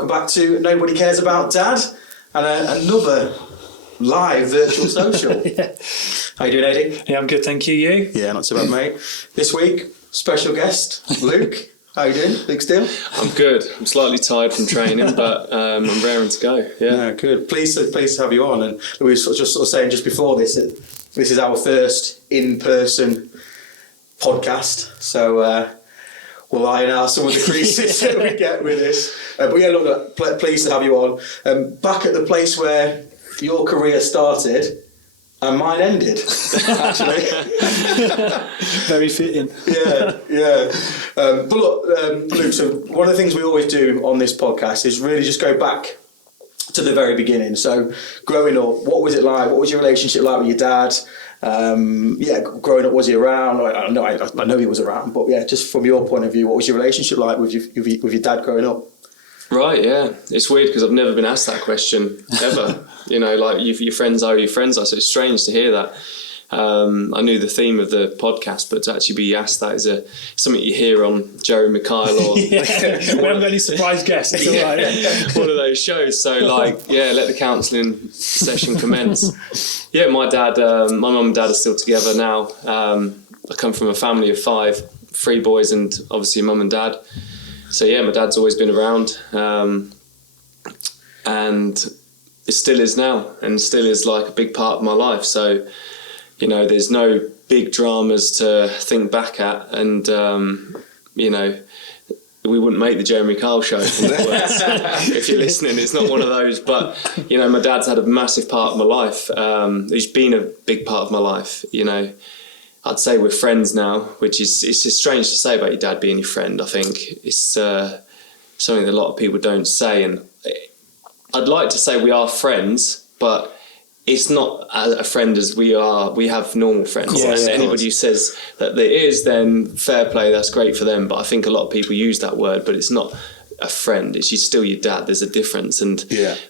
welcome back to Nobody Cares About Dad and another live virtual social. Yeah. How you doing, Eddie? Yeah, I'm good, thank you. You? Yeah, not so bad, mate. This week, special guest, Luke. How you doing, Luke Steele? I'm good. I'm slightly tired from training, but I'm raring to go. Yeah, good. Pleased to have you on. And we were just saying just before this, this is our first in-person podcast, so we'll iron out some of the creases that we get with this. But yeah, look, pleased to have you on. Back at the place where your career started and mine ended, actually. Very fitting. Yeah. But look, Luke, so one of the things we always do on this podcast is really just go back to the very beginning. So growing up, what was it like? What was your relationship like with your dad? Growing up, was he around? I know he was around, but yeah, just from your point of view, what was your relationship like with your dad growing up? Right, yeah. It's weird because I've never been asked that question ever. Like your friends are your friends are, so it's strange to hear that. I knew the theme of the podcast, but to actually be asked that is something you hear on Jerry Mikhail or we haven't got any surprise guests. It's all right. One of those shows. So let the counselling session commence. Yeah, my mum and dad are still together now. I come from a family of 5, 3 boys and obviously mum and dad. So yeah, my dad's always been around, and it still is now, and still is like a big part of my life. So, there's no big dramas to think back at, and we wouldn't make the Jeremy Kyle show. If you're listening, it's not one of those. But my dad's had a massive part of my life. He's been a big part of my life. I'd say we're friends now, which is it's just strange to say about your dad being your friend. I think it's something that a lot of people don't say, and I'd like to say we are friends, but it's not a friend as we are. We have normal friends, and anybody who says that there is, then fair play. That's great for them. But I think a lot of people use that word, but it's not a friend. It's still your dad. There's a difference, and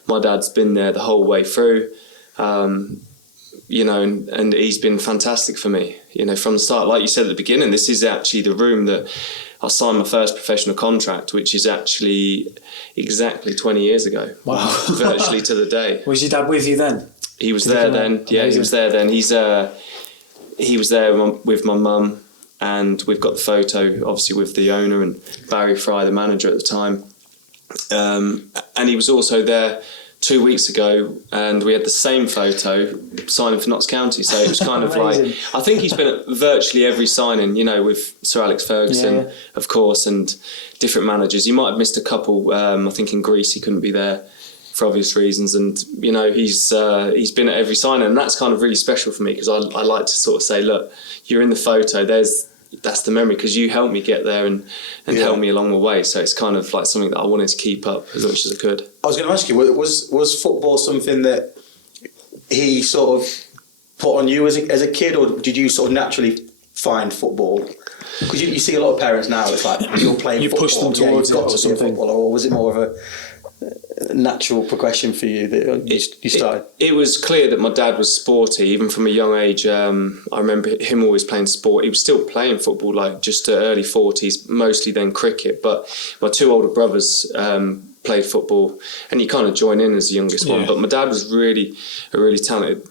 my dad's been there the whole way through. And he's been fantastic for me, from the start. Like you said at the beginning, this is actually the room that I signed my first professional contract, which is actually exactly 20 years ago. Wow. Virtually to the day. Was your dad with you then? He was there then. Yeah, he was there then. He was there with my mum, and we've got the photo, obviously, with the owner and Barry Fry, the manager at the time. And he was also there 2 weeks ago, and we had the same photo signing for Notts County. So it was kind of like, I think he's been at virtually every signing, with Sir Alex Ferguson, of course, and different managers. He might have missed a couple. I think in Greece he couldn't be there for obvious reasons, and he's been at every signing, and that's kind of really special for me because I like to sort of say, look, you're in the photo. That's the memory because you helped me get there and helped me along the way. So it's kind of like something that I wanted to keep up as much as I could. I was going to ask you, was football something that he sort of put on you as a kid, or did you sort of naturally find football? Because you see a lot of parents now, it's like you're playing football. You push them towards it or something. Or was it more of a natural progression for you that you started? It was clear that my dad was sporty, even from a young age. I remember him always playing sport. He was still playing football, like just to early 40s, mostly then cricket. But my 2 older brothers played football, and you kind of join in as the youngest one. But my dad was a really talented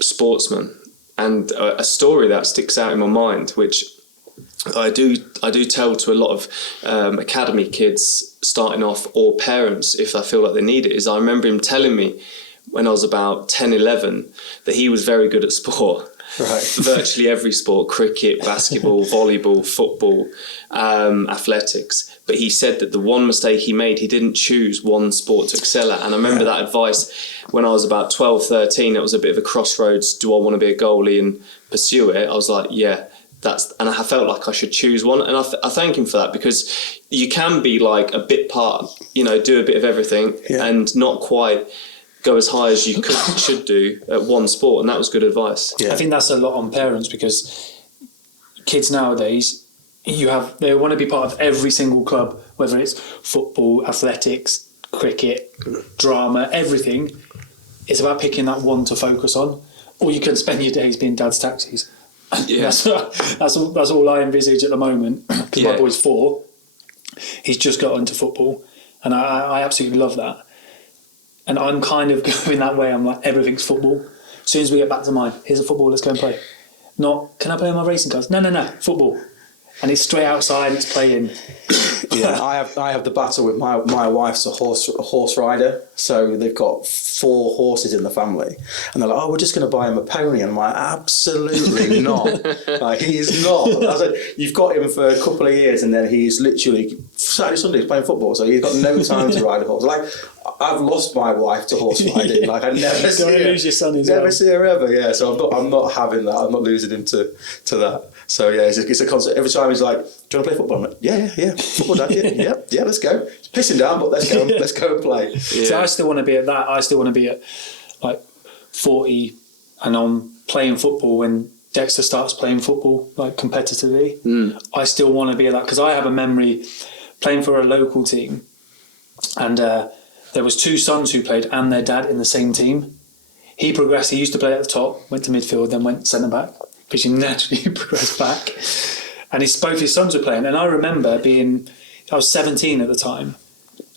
sportsman, and a story that sticks out in my mind, which I do tell to a lot of academy kids starting off, or parents if I feel like they need it, is I remember him telling me when I was about 10, 11 that he was very good at sport. Right. Virtually every sport: cricket, basketball, volleyball, football, athletics. But he said that the one mistake he made, he didn't choose one sport to excel at. And I remember that advice when I was about 12, 13. It was a bit of a crossroads. Do I want to be a goalie and pursue it? I was like, yeah. And I felt like I should choose one, and I thank him for that, because you can be like a bit part, do a bit of everything and not quite go as high as you should do at one sport, and that was good advice. I think that's a lot on parents, because kids nowadays, they want to be part of every single club, whether it's football, athletics, cricket, drama, everything. It's about picking that one to focus on, or you can spend your days being dad's taxis. Yeah. That's all I envisage at the moment, because my boy's 4. He's just got into football, And I absolutely love that. And I'm kind of going that way. I'm like, everything's football. As soon as we get back to mine, here's a football, let's go and play. Not, can I play on my racing cars? No, football. And it's straight outside, it's playing. Yeah, I have the battle with my wife's a horse rider, so they've got 4 horses in the family, and they're like, "Oh, we're just going to buy him a pony," and I'm like, "Absolutely not! Like, he's not." I was like, "You've got him for a couple of years, and then he's literally Saturday, Sunday he's playing football, so he's got no time to ride a horse." Like, I've lost my wife to horse riding. Like, I never see her. Lose your son as never well. see her ever. Yeah, so I'm not having that. I'm not losing him to that. So yeah, it's a constant. Every time he's like, "Do you want to play football?" I'm like, yeah, football, dad. Yeah, let's go. It's pissing down, but let's go and play. Yeah. So I still want to be at that. I still want to be at like 40 and I'm playing football when Dexter starts playing football like competitively. I still want to be at that because I have a memory playing for a local team, and there was 2 sons who played and their dad in the same team. He progressed. He used to play at the top, went to midfield, then went centre back because you naturally progress back. And both his sons were playing, and I remember I was 17 at the time,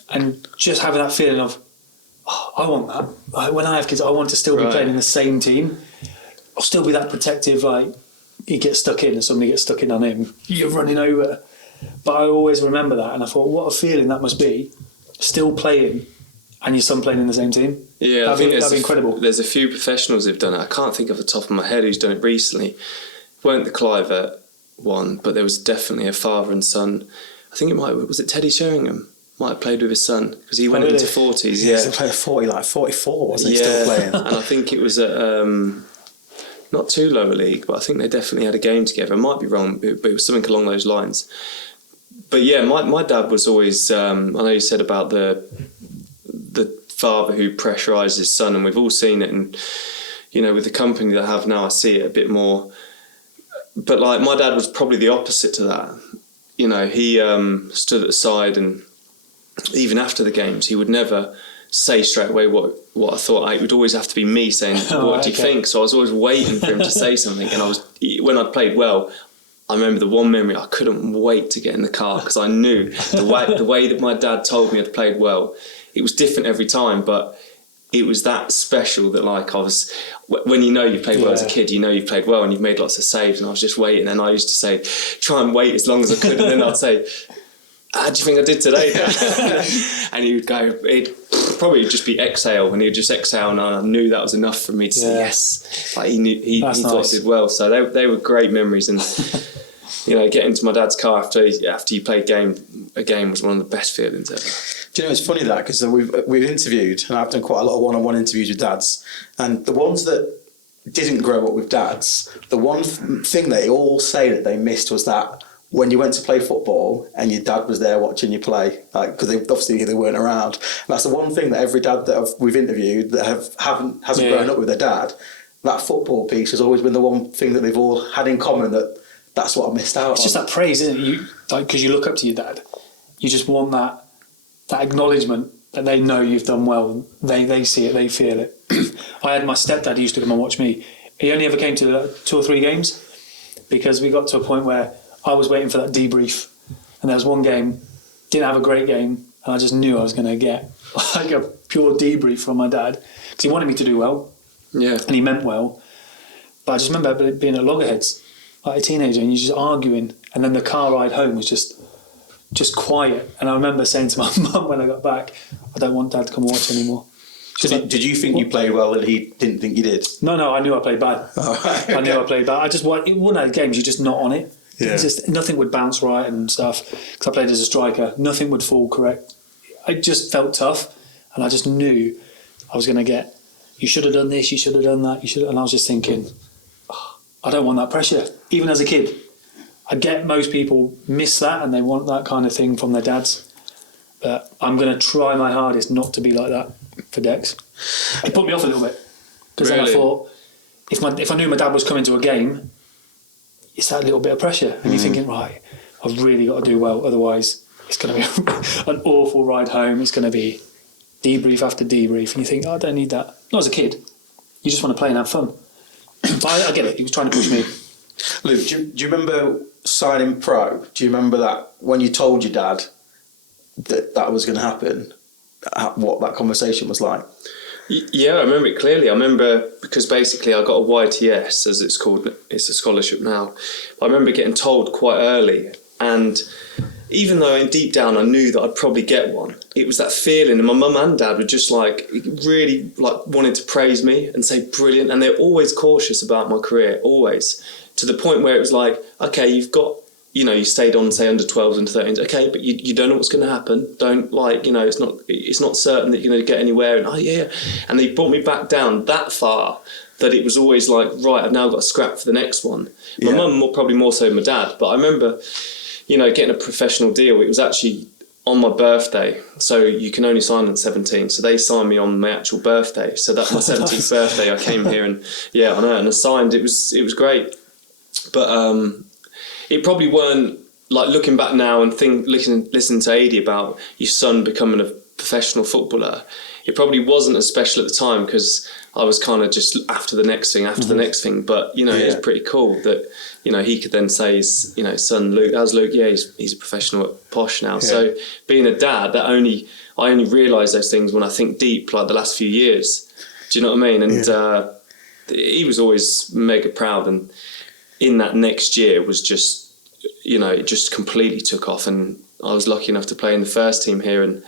and just having that feeling of, I want that. Like, when I have kids, I want to still be playing in the same team. I'll still be that protective, like, he gets stuck in and somebody gets stuck in on him, you're running over. But I always remember that, and I thought, what a feeling that must be, still playing and your son playing in the same team. Yeah, that'd be incredible. There's a few professionals who've done it. I can't think of the top of my head who's done it recently. It weren't the Clivert one, but there was definitely a father and son. I think was it Teddy Sheringham? Might have played with his son because he went into 40s. Yeah, he played at 40, like 44, wasn't he? Still playing. And I think it was at not too low a league, but I think they definitely had a game together. I might be wrong, but it was something along those lines. But yeah, my dad was always. I know you said about the father who pressurised his son, and we've all seen it, and with the company that I have now, I see it a bit more. But like, my dad was probably the opposite to that. He stood at the side, and even after the games, he would never say straight away what I thought. It would always have to be me saying, "What do you think?" So I was always waiting for him to say something. And when I played well, I remember the one memory, I couldn't wait to get in the car because I knew the way that my dad told me I'd played well. It was different every time, but it was that special that, like, I was, when you've played well as a kid, you've played well and you've made lots of saves, and I was just waiting. And I used to say, try and wait as long as I could, and then I'd say, "How do you think I did today?" And he would go, it'd probably just be exhale, and he'd just exhale, and I knew that was enough for me to say yes. Like, he thought I did well. So they were great memories, and getting into my dad's car after you play a game was one of the best feelings ever. Do you know, it's funny that, because we've interviewed, and I've done quite a lot of one-on-one interviews with dads, and the ones that didn't grow up with dads, the one thing they all say that they missed was that when you went to play football and your dad was there watching you play, like, because obviously they weren't around. And that's the one thing that every dad that we've interviewed that hasn't grown up with their dad, that football piece has always been the one thing that they've all had in common, that's what I missed out on. It's just that praise, isn't it? Because you look up to your dad, you just want that acknowledgement that they know you've done well. They see it, they feel it. I had my stepdad who used to come and watch me. He only ever came to 2 or 3 games because we got to a point where I was waiting for that debrief, and there was one game, didn't have a great game, and I just knew I was going to get like a pure debrief from my dad because he wanted me to do well, and he meant well. But I just remember being at loggerheads, like a teenager, and you're just arguing, and then the car ride home was just quiet. And I remember saying to my mum when I got back, "I don't want Dad to come watch anymore." Did you think you played well and he didn't think you did? No, I knew I played bad. Oh, right, okay. I knew I played bad. One of the games, you're just not on it. Yeah. Just nothing would bounce right and stuff. Because I played as a striker, nothing would fall correct. I just felt tough, and I just knew I was going to get, "You should have done this, you should have done that, you should." And I was just thinking, I don't want that pressure. Even as a kid, I get most people miss that and they want that kind of thing from their dads. But I'm going to try my hardest not to be like that for Dex. It put me off a little bit because then I thought, if I knew my dad was coming to a game, it's that little bit of pressure, and you're thinking, right, I've really got to do well, otherwise it's going to be an awful ride home. It's going to be debrief after debrief, and you think, I don't need that. Not as a kid, you just want to play and have fun. But I get it. He was trying to push me. Luke, do you remember signing pro? Do you remember that when you told your dad that was going to happen, what that conversation was like? Yeah, I remember it clearly. I remember because basically I got a YTS, as it's called. It's a scholarship now. I remember getting told quite early, and even though deep down I knew that I'd probably get one, it was that feeling. And my mum and dad were just like really like wanted to praise me and say brilliant, and they're always cautious about my career, always, to the point where it was like, okay, you've got, you know, you stayed on, say, under 12s and 13s, okay, but you don't know what's going to happen. Don't, like, you know, it's not certain that you're going to get anywhere. And and they brought me back down that far that it was always like, right, I've now got to scrap for the next one. My mum, probably more so than my dad, but I remember, you know, getting a professional deal. It was actually on my birthday, so you can only sign on 17. So they signed me on my actual birthday. So that my 17th birthday, I came here and I know, and I signed. It was great, but it probably weren't, like, looking back now and listening to Adi about your son becoming a professional footballer, it probably wasn't as special at the time because I was kind of just after the next thing. But, you know, it was pretty cool that, you know, he could then say his, you know, son Luke, how's Luke? Yeah, he's a professional at Posh now. Yeah. So being a dad, I only realise those things when I think deep, like the last few years. Do you know what I mean? And he was always mega proud, and in that next year was just, you know, it just completely took off, and I was lucky enough to play in the first team here. And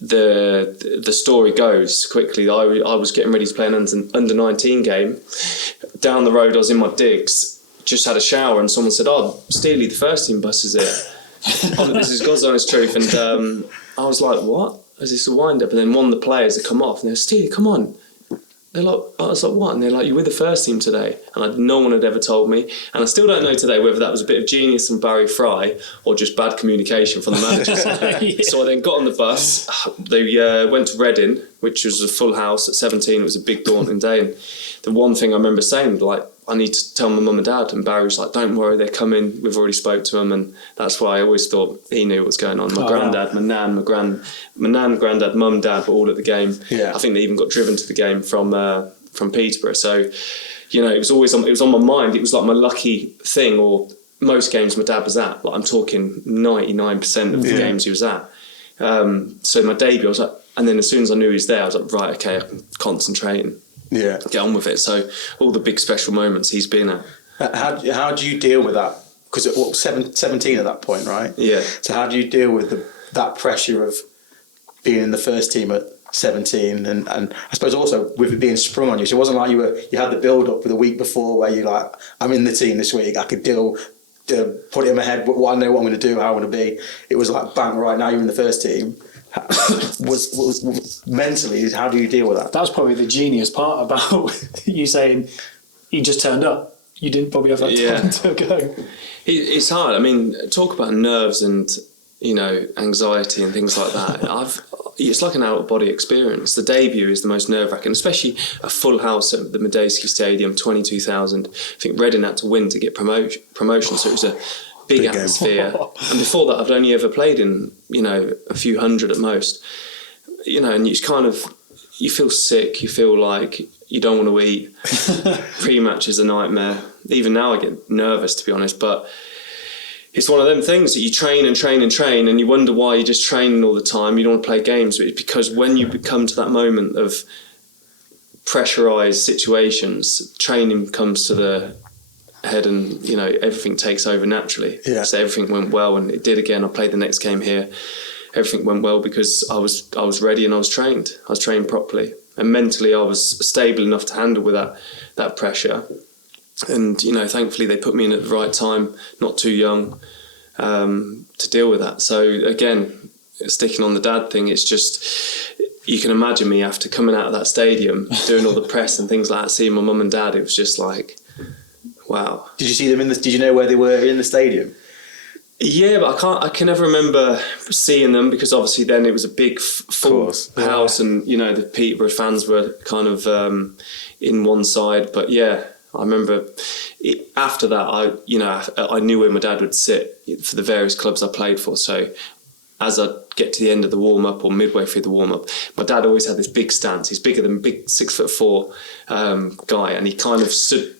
the story goes quickly, I was getting ready to play an under 19 game. Down the road, I was in my digs, just had a shower, and someone said, "Oh, Steely, the first team bus is here." Oh, this is God's honest truth. And I was like, "What? Is this a wind up?" And then one of the players had come off, and they were, "Steely, come on." They're like, I was like, "What?" And they're like, "You're with the first team today." And no one had ever told me. And I still don't know today whether that was a bit of genius from Barry Fry or just bad communication from the managers. So I then got on the bus. They went to Reading, which was a full house at 17. It was a big daunting day. And the one thing I remember saying, like, I need to tell my mum and dad. And Barry was like, "Don't worry, they're coming. We've already spoke to them." And that's why I always thought he knew what's going on. My granddad, my nan, granddad, mum, dad were all at the game. Yeah. I think they even got driven to the game from Peterborough. So, you know, it was on my mind. It was like my lucky thing, or most games my dad was at. Like, I'm talking 99% of the games he was at. So my debut, I was like, and then as soon as I knew he was there, I was like, right, okay, I can concentrate and get on with it. So all the big special moments he's been at. How do you deal with that? Because it was 17 at that point, right? Yeah. So how do you deal with that pressure of being in the first team at 17, and I suppose also with it being sprung on you? So it wasn't like you had the build up for the week before where you're like, I'm in the team this week, I could put it in my head what I know what I'm going to do, how I'm going to be. It was like, bang, right now you're in the first team. was mentally, how do you deal with that? That was probably the genius part about you saying you just turned up. You didn't probably have that time to go. It's hard. I mean, talk about nerves and, you know, anxiety and things like that. It's like an out-of-body experience. The debut is the most nerve-wracking, especially a full house at the Medeski Stadium, 22,000. I think Reading had to win to get promotion, so it was a big atmosphere. And before that, I've only ever played in, you know, a few hundred at most. You know, and you feel sick, you feel like you don't want to eat. Pre-match is a nightmare. Even now I get nervous, to be honest, but it's one of them things that you train and train and train, and you wonder why you're just training all the time. You don't want to play games, but it's because when you come to that moment of pressurised situations, training comes to the head, and, you know, everything takes over naturally. So everything went well, and it did again. I played the next game here. Everything went well because I was ready and I was trained. I was trained properly, and mentally I was stable enough to handle with that pressure. And, you know, thankfully they put me in at the right time, not too young, to deal with that. So again, sticking on the dad thing, it's just, you can imagine me after coming out of that stadium, doing all the press and things like that, seeing my mum and dad, it was just like, wow. Did you see them did you know where they were in the stadium? Yeah, but I can never remember seeing them, because obviously then it was a big full house, and, you know, the Peterborough fans were kind of in one side. But yeah, I remember after that, I knew where my dad would sit for the various clubs I played for. So as I get to the end of the warm-up or midway through the warm-up, my dad always had this big stance. He's bigger than big 6'4" guy, and he kind of stood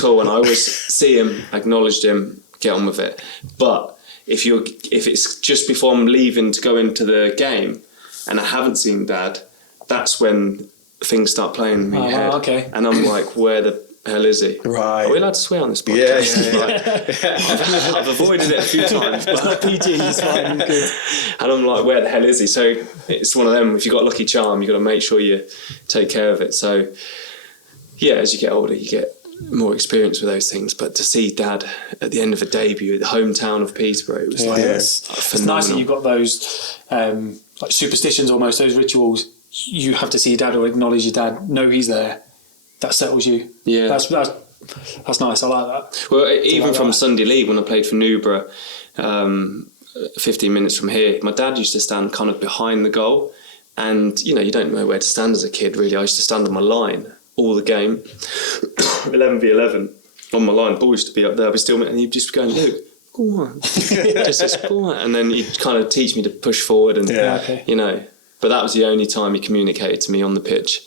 tall, and I always see him, acknowledged him, get on with it. But if it's just before I'm leaving to go into the game and I haven't seen Dad, that's when things start playing in my head. Okay. And I'm like, where the hell is he? Right. Are we allowed to swear on this podcast? Yeah. I've avoided it a few times. It's not PG, it's fine, good. And I'm like, where the hell is he? So it's one of them, if you've got a lucky charm, you've got to make sure you take care of it. So, yeah, as you get older, you get more experience with those things. But to see Dad at the end of a debut at the hometown of Peterborough, it was It's nice that you've got those like superstitions almost, those rituals. You have to see your dad or acknowledge your dad, know he's there. That settles you. Yeah. That's nice, I like that. Well, even from Sunday League, when I played for Newborough, 15 minutes from here, my dad used to stand kind of behind the goal. And, you don't know where to stand as a kid, really. I used to stand on my line all the game, 11v11 on my line. Ball used to be up there, and he'd just be going, Luke, go on. just go on. And then he'd kind of teach me to push forward and, But that was the only time he communicated to me on the pitch.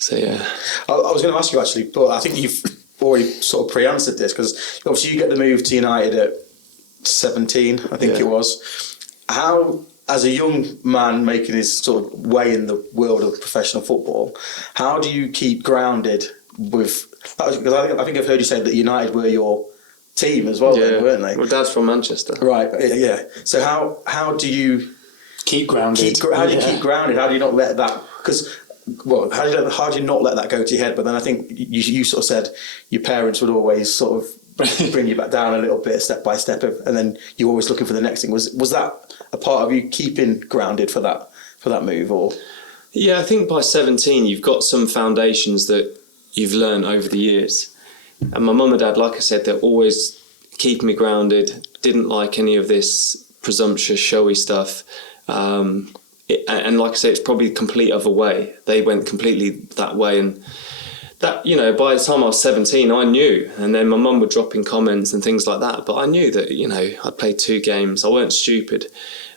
So, yeah. I was going to ask you, actually, but I think you've already sort of pre-answered this, because obviously you get the move to United at 17, I think it was. How, as a young man making his sort of way in the world of professional football, how do you keep grounded with... Because I think I've heard you say that United were your team as well, then, weren't they? My dad's from Manchester. Right, yeah. So how do you... Keep grounded. How do you keep grounded? How do you not let that... Because... Well, how do you not let that go to your head? But then I think you sort of said your parents would always sort of bring you back down a little bit, step by step, and then you're always looking for the next thing. Was that a part of you keeping grounded for that move, or? Yeah, I think by 17 you've got some foundations that you've learned over the years. And my mum and dad, like I said, they're always keeping me grounded. Didn't like any of this presumptuous, showy stuff. And like I say, it's probably the complete other way. They went completely that way, and that, by the time I was 17, I knew. And then my mum would drop in comments and things like that, but I knew that, I'd played 2 games. I weren't stupid.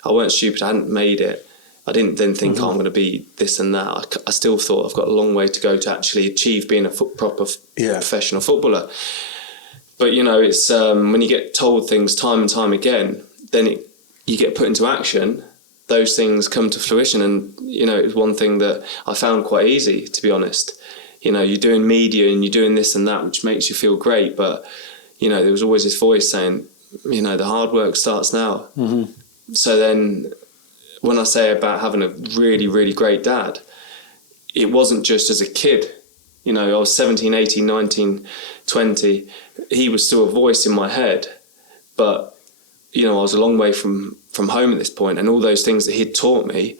I hadn't made it. I didn't then think, I'm going to be this and that. I still thought I've got a long way to go to actually achieve being a proper professional footballer. But, it's when you get told things time and time again, then you get put into action. Those things come to fruition, and it was one thing that I found quite easy, to be honest. You're doing media and you're doing this and that, which makes you feel great, but there was always this voice saying, the hard work starts now. So then when I say about having a really, really great dad, it wasn't just as a kid. I was 17, 18, 19, 20. He was still a voice in my head, but I was a long way from home at this point, and all those things that he'd taught me,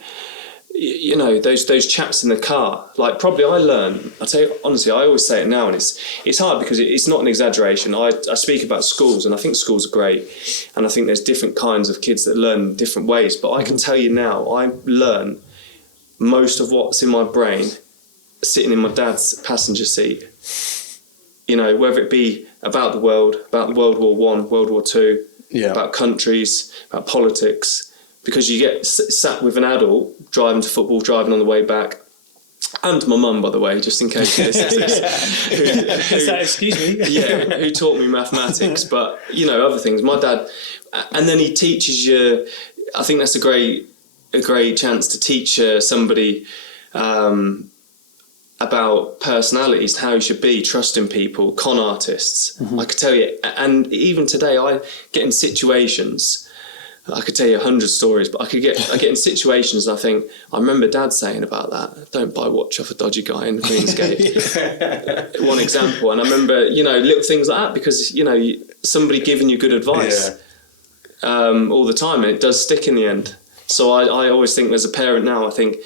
those chats in the car, like probably I learned, I tell you honestly, I always say it now, and it's hard because it's not an exaggeration. I speak about schools, and I think schools are great, and I think there's different kinds of kids that learn different ways, but I can tell you now, I learn most of what's in my brain sitting in my dad's passenger seat. Whether it be about the world, about World War I, World War II, about countries, about politics, because you get sat with an adult driving to football, driving on the way back, and my mum, by the way, just in case you listen to this, excuse me, who taught me mathematics, but other things. My dad, and then he teaches you. I think that's a great chance to teach somebody about personalities, how you should be, trusting people, con artists. I could tell you, and even today I get in situations, I could tell you 100 stories, but I get in situations and I think, I remember Dad saying about that, don't buy a watch off a dodgy guy in Queensgate. One example. And I remember, little things like that, because, somebody giving you good advice all the time, and it does stick in the end. So I always think, as a parent now, I think,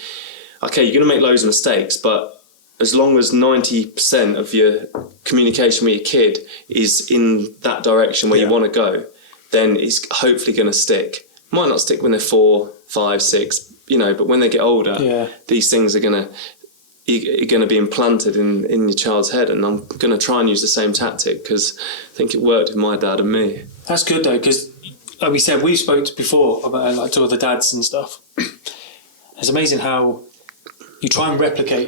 okay, you're going to make loads of mistakes, but as long as 90% of your communication with your kid is in that direction where you want to go, then it's hopefully going to stick. Might not stick when they're 4, 5, 6, but when they get older, these things are going to be implanted in your child's head. And I'm going to try and use the same tactic, because I think it worked with my dad and me. That's good though, because like we said, we spoke before about like to other dads and stuff. It's amazing how you try and replicate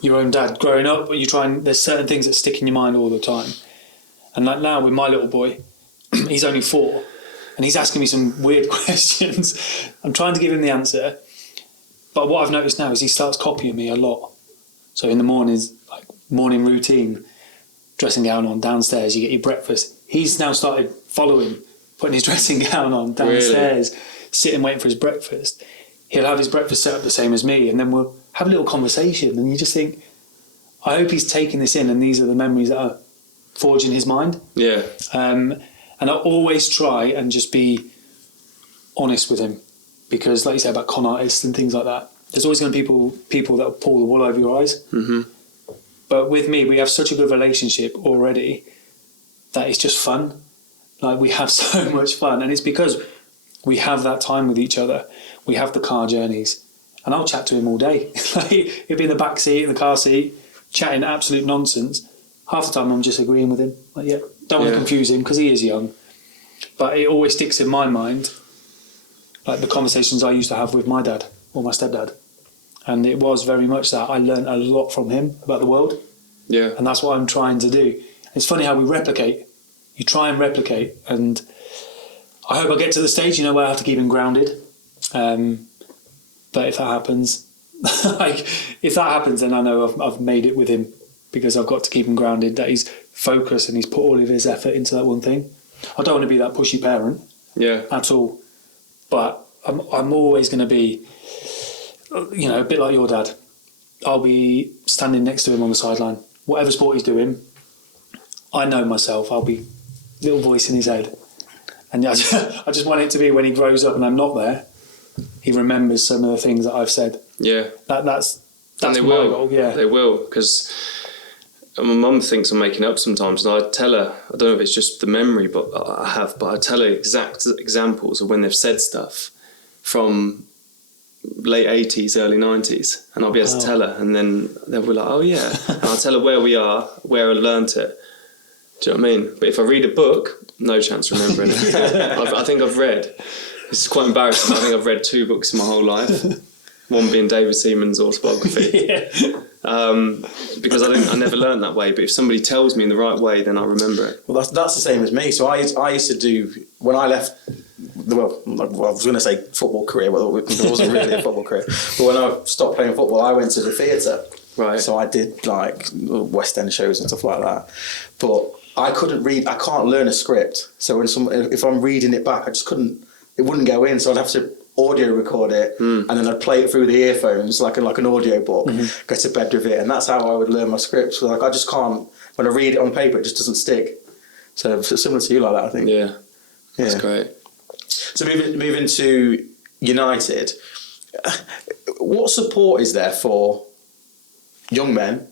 your own dad growing up, but there's certain things that stick in your mind all the time. And like now with my little boy, he's only 4, and he's asking me some weird questions. I'm trying to give him the answer, but what I've noticed now is he starts copying me a lot. So in the mornings, like morning routine, dressing gown on downstairs, you get your breakfast. He's now started following, putting his dressing gown on downstairs, sitting waiting for his breakfast. He'll have his breakfast set up the same as me, and then we'll have a little conversation, and you just think, I hope he's taking this in, and these are the memories that are forged in his mind. Yeah. And I always try and just be honest with him, because like you said about con artists and things like that, there's always going to be people that will pull the wool over your eyes. Mm-hmm. But with me, we have such a good relationship already that it's just fun. Like, we have so much fun, and it's because we have that time with each other. We have the car journeys, and I'll chat to him all day. Like, he'll be in the back seat, in the car seat, chatting absolute nonsense. Half the time I'm just agreeing with him. Like, don't want to confuse him because he is young. But it always sticks in my mind, like the conversations I used to have with my dad or my stepdad. And it was very much that. I learned a lot from him about the world. Yeah. And that's what I'm trying to do. It's funny how we replicate. You try and replicate, and I hope I get to the stage, where I have to keep him grounded. But if that happens, then I know I've made it with him, because I've got to keep him grounded, that he's focused and he's put all of his effort into that one thing. I don't want to be that pushy parent at all, but I'm always going to be, a bit like your dad. I'll be standing next to him on the sideline. Whatever sport he's doing, I know myself, I'll be little voice in his head. And I just want it to be when he grows up and I'm not there, he remembers some of the things that I've said. Yeah. That's and they my will. goal, yeah. They will, because my mum thinks I'm making up sometimes, and I tell her, I don't know if it's just the memory but I tell her exact examples of when they've said stuff from late 80s, early 90s, and I'll be able to tell her, and then they'll be like, oh yeah, and I'll tell her where we are, where I learnt it. Do you know what I mean? But if I read a book, no chance of remembering it. I think I've read, this is quite embarrassing, I think I've read 2 books in my whole life, one being David Seaman's autobiography. Because I never learned that way, but if somebody tells me in the right way, then I remember it. Well, that's the same as me. So I used to do, when I left, I was going to say football career, but it wasn't really a football career. But when I stopped playing football, I went to the theatre. Right. So I did like West End shows and stuff like that. But I couldn't read, I can't learn a script. So if I'm reading it back, I just couldn't, it wouldn't go in. So I'd have to audio record it, and then I'd play it through the earphones like an audio book, go to bed with it, and that's how I would learn my scripts. So like, I just can't, when I read it on paper, it just doesn't stick. So similar to you like that, I think. Yeah, that's great. So moving to United, what support is there for young men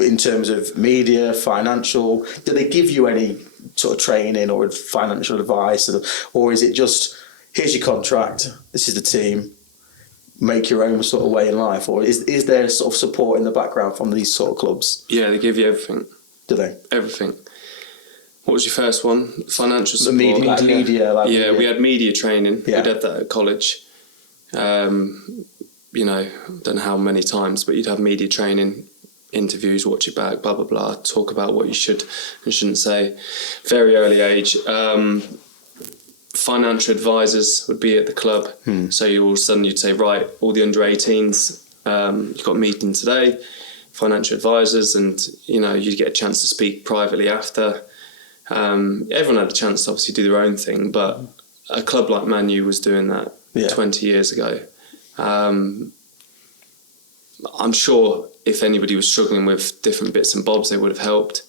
in terms of media, financial? Do they give you any sort of training or financial advice, or is it just, here's your contract, this is the team, make your own sort of way in life? Or is there sort of support in the background from these sort of clubs? Yeah, they give you everything. Do they? Everything. What was your first one? Financial support? Media. We had media training. Yeah. We did that at college. I don't know how many times, but you'd have media training, interviews, watch it back, blah, blah, blah, talk about what you should and shouldn't say. Very early age. Financial advisors would be at the club. So all of a sudden you'd say, right, all the under 18s, you've got a meeting today, financial advisors, and you'd get a chance to speak privately after. Everyone had a chance to obviously do their own thing, but a club like Man U was doing that 20 years ago. I'm sure if anybody was struggling with different bits and bobs, they would have helped.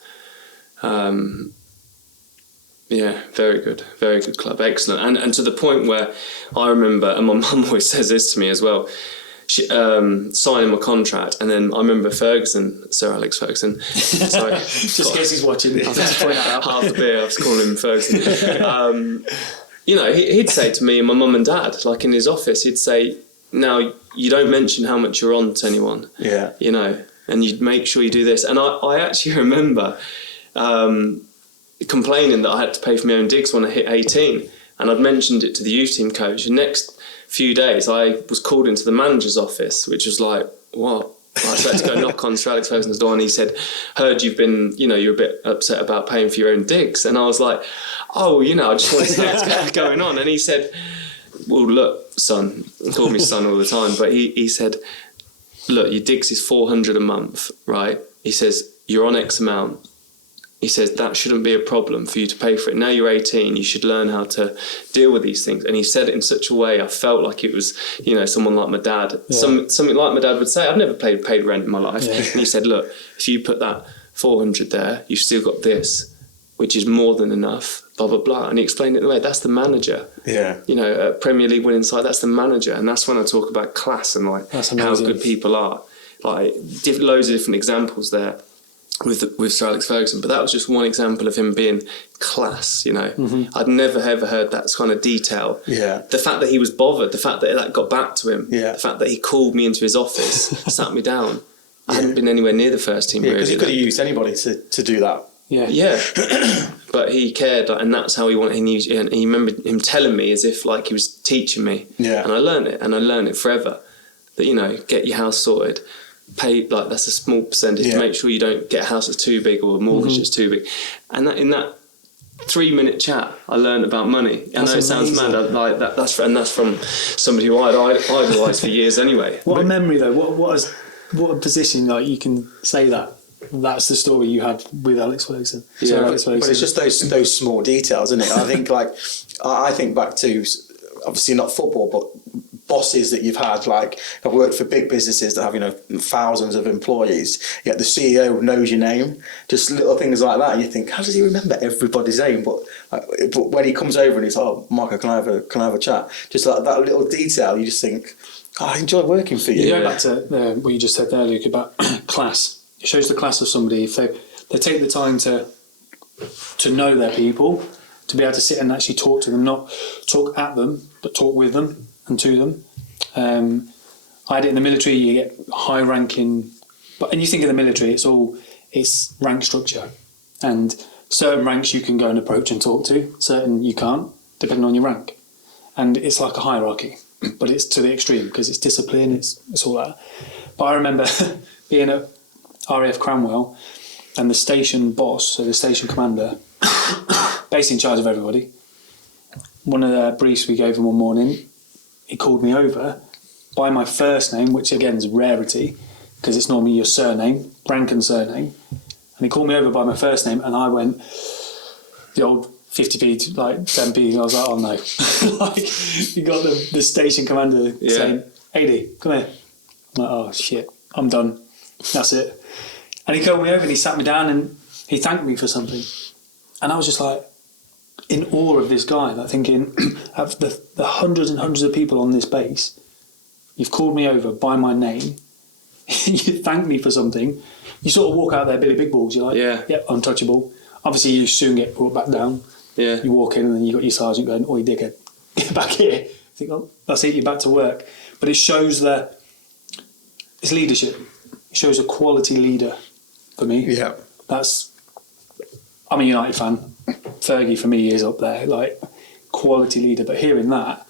Yeah, very good club, excellent. And to the point where I remember, and my mum always says this to me as well, she, signing my contract, and then I remember Ferguson, Sir Alex Ferguson. Sorry, just in case he's watching. I'll just point that out. Half the beer, I was calling him Ferguson. He'd say to me and my mum and dad, like in his office, he'd say, now you don't mention how much you're on to anyone. Yeah. And you'd make sure you do this. And I actually remember complaining that I had to pay for my own digs when I hit 18, and I'd mentioned it to the youth team coach. The next few days I was called into the manager's office, which was like, what? So I had to go knock on Sir Alex Ferguson's door, and he said, heard you've been, you're a bit upset about paying for your own digs. And I was like, oh, I just wanted to know what's going on. And he said, well, look, son, he called me son all the time, but he said, look, your digs is 400 a month, right? He says, you're on X amount. He says, that shouldn't be a problem for you to pay for it. Now you're 18, you should learn how to deal with these things. And he said it in such a way, I felt like it was, someone like my dad. Yeah. Something like my dad would say. I've never paid rent in my life. Yeah. And he said, look, if you put that 400 there, you've still got this, which is more than enough, blah, blah, blah. And he explained it in the way, that's the manager. Yeah. At Premier League winning side, that's the manager. And that's when I talk about class and how good people are. Loads of different examples there with Sir Alex Ferguson, but that was just one example of him being class. I'd never ever heard that kind of detail. Yeah. The fact that he was bothered, the fact that got back to him, yeah. The fact that he called me into his office, sat me down. I hadn't been anywhere near the first team. Yeah, because he could have used anybody to do that. Yeah. Yeah. But he cared, and that's how he wanted. And he remembered him telling me as if he was teaching me. Yeah. And I learned it forever. That get your house sorted. Pay that's a small percentage. Yeah. Make sure you don't get a house that's too big or a mortgage that's too big. And that in that 3-minute chat, I learned about money. I know it sounds mad, that's from somebody who I'd idolised for years anyway. What a memory though! What a position you can say that. That's the story you had with Alex Ferguson. Yeah, but it's just those small details, isn't it? I think I think back to obviously not football, but bosses that you've had. I've worked for big businesses that have thousands of employees. Yet the CEO knows your name. Just little things like that. And you think, how does he remember everybody's name? But when he comes over and he's like, oh, Marco, can I have a chat? Just that little detail, you just think, oh, I enjoy working for you. You go back to what you just said there, Luke, about class. It shows the class of somebody if they take the time to know their people, to be able to sit and actually talk to them, not talk at them, but talk with them and to them. I had it in the military. You get high ranking, and you think of the military, it's rank structure, and certain ranks you can go and approach and talk to, certain you can't, depending on your rank, and it's like a hierarchy, but it's to the extreme because it's discipline, it's all that. But I remember being at RAF Cranwell, and the station boss, so the station commander, basically in charge of everybody. One of the briefs we gave him one morning, he called me over by my first name, which again is a rarity because it's normally your surname, rank and surname. And he called me over by my first name, and I went the old 50p to 10p. I was like, oh no. You got the station commander saying, AD, come here. I'm like, oh shit, I'm done. That's it. And he called me over and he sat me down and he thanked me for something. And I was just in awe of this guy, thinking, of the hundreds and hundreds of people on this base, you've called me over by my name, you thanked me for something, you sort of walk out there, Billy Big Balls, you're like, yeah, untouchable. Obviously you soon get brought back down. Yeah. You walk in and then you got your sergeant going, oi dickhead, get back here. You think, oh, that's it, you're back to work. But it shows it's leadership. It shows a quality leader for me. Yeah. I'm a United fan. Fergie for me is up there, quality leader. But hearing that,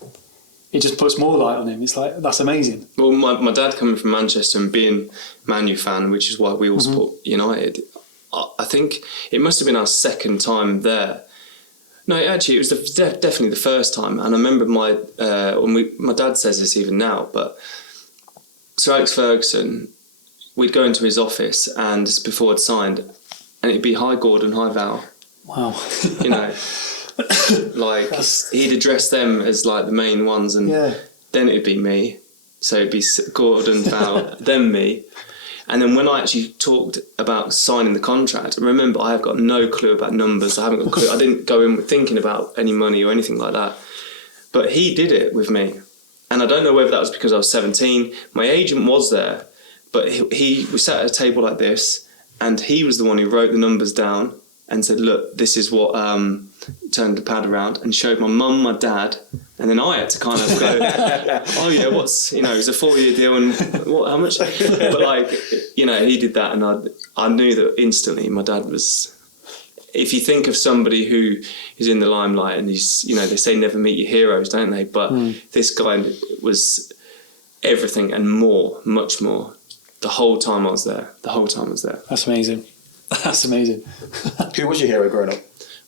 it just puts more light on him. It's that's amazing. Well, my dad coming from Manchester and being Man U fan, which is why we all support United, I think it must have been our second time there. No, actually, it was definitely the first time. And I remember my dad says this even now, but Sir Alex Ferguson, we'd go into his office and this is before I'd signed, and it'd be hi Gordon, hi Val. Wow. He'd address them as the main ones, and then it'd be me. So it'd be Gordon, Val, then me. And then when I actually talked about signing the contract, remember I have got no clue about numbers. I haven't got a clue. I didn't go in thinking about any money or anything like that. But he did it with me. And I don't know whether that was because I was 17. My agent was there, but we sat at a table like this, and he was the one who wrote the numbers down and said, look, this is what, turned the pad around and showed my mum, my dad, and then I had to kind of go, oh yeah, what's, it was a 4-year deal and what, how much? But he did that, and I knew that instantly my dad was, if you think of somebody who is in the limelight and he's, they say never meet your heroes, don't they? But this guy was everything and more, much more. the whole time I was there. That's amazing. That's amazing. Who was your hero growing up?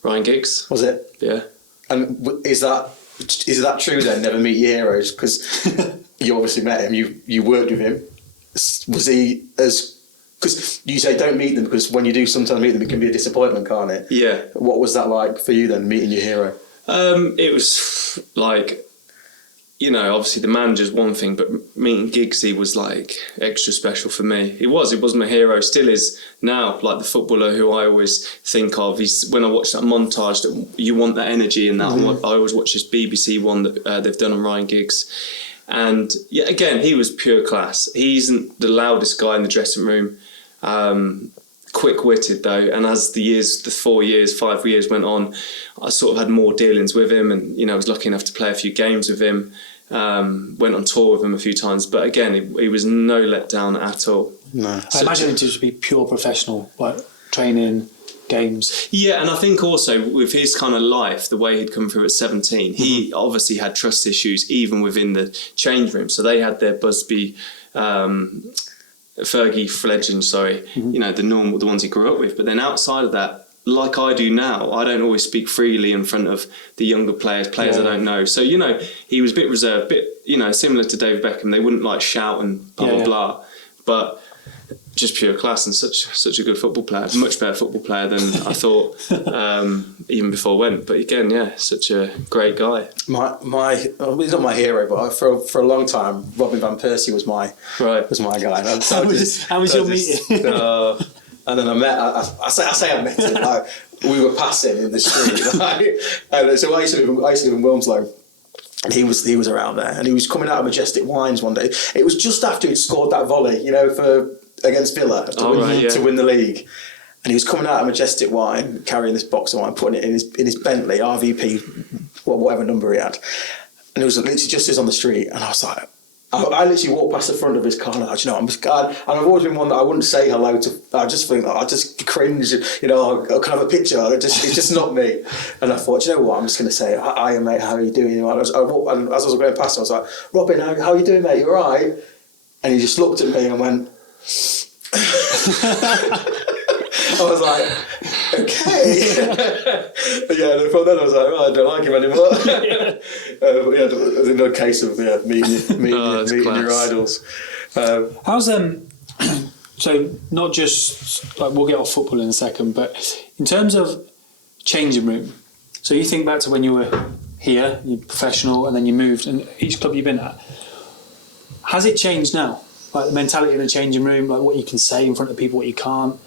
Ryan Giggs. Was it? Yeah. And is that true then? Never meet your heroes, because you obviously met him. You worked with him. Was he as? Because you say don't meet them, because when you do sometimes meet them, it can be a disappointment, can't it? Yeah. What was that like for you then, meeting your hero? It was like, you know, obviously the manager's one thing, but meeting Giggsy was like extra special for me. He was my hero, still is now, like the footballer who I always think of. He's, when I watch that montage, that you want that energy in that. I always watch this BBC one that they've done on Ryan Giggs. And yeah, again, he was pure class. He isn't the loudest guy in the dressing room. Quick-witted though, and as the 5 years went on, I sort of had more dealings with him, and you know, I was lucky enough to play a few games with him. Went on tour with him a few times, but again, he was no letdown at all. No, I imagine him to be pure professional, like training, games. Yeah, and I think also with his kind of life, the way he'd come through at 17, he obviously had trust issues even within the change room. So they had their Busby, Fergie fledgling, you know, the ones he grew up with. But then outside of that, like I do now, I don't always speak freely in front of the younger players I don't know. So, you know, he was a bit reserved, you know, similar to David Beckham. They wouldn't like shout and blah, blah. But just pure class, and such a good football player, much better football player than I thought even before I went. But again, yeah, such a great guy. He's not my hero, but for a long time, Robin van Persie was my guy. And How was your meeting? And then I met. I say I met him. Like, we were passing in the street, and so I used to live in Wilmslow. And he was around there, and he was coming out of Majestic Wines one day. It was just after he'd scored that volley, you know, against Villa to win the league. And he was coming out of Majestic Wine, carrying this box of wine, putting it in his Bentley RVP, whatever number he had. And it was literally just as on the street, and I was like, I literally walked past the front of his car, and I was like, you know, I'm just glad. And I've always been one that I wouldn't say hello to. I just think, I just cringe, you know, I can have a picture. It's just not me. And I thought, you know what, I'm just going to say, hi mate, how are you doing? And as I was going past him, I was like, Robin, how are you doing, mate? You all right? And he just looked at me and went. I was like, okay. Yeah, from then I was like, I don't like him anymore. But yeah, there's another case of meeting your idols. How's so not just like, we'll get off football in a second, but in terms of changing room, so you think back to when you were here, you're professional, and then you moved, and each club you've been at, has it changed now? Like the mentality in the changing room, like what you can say in front of people, what you can't.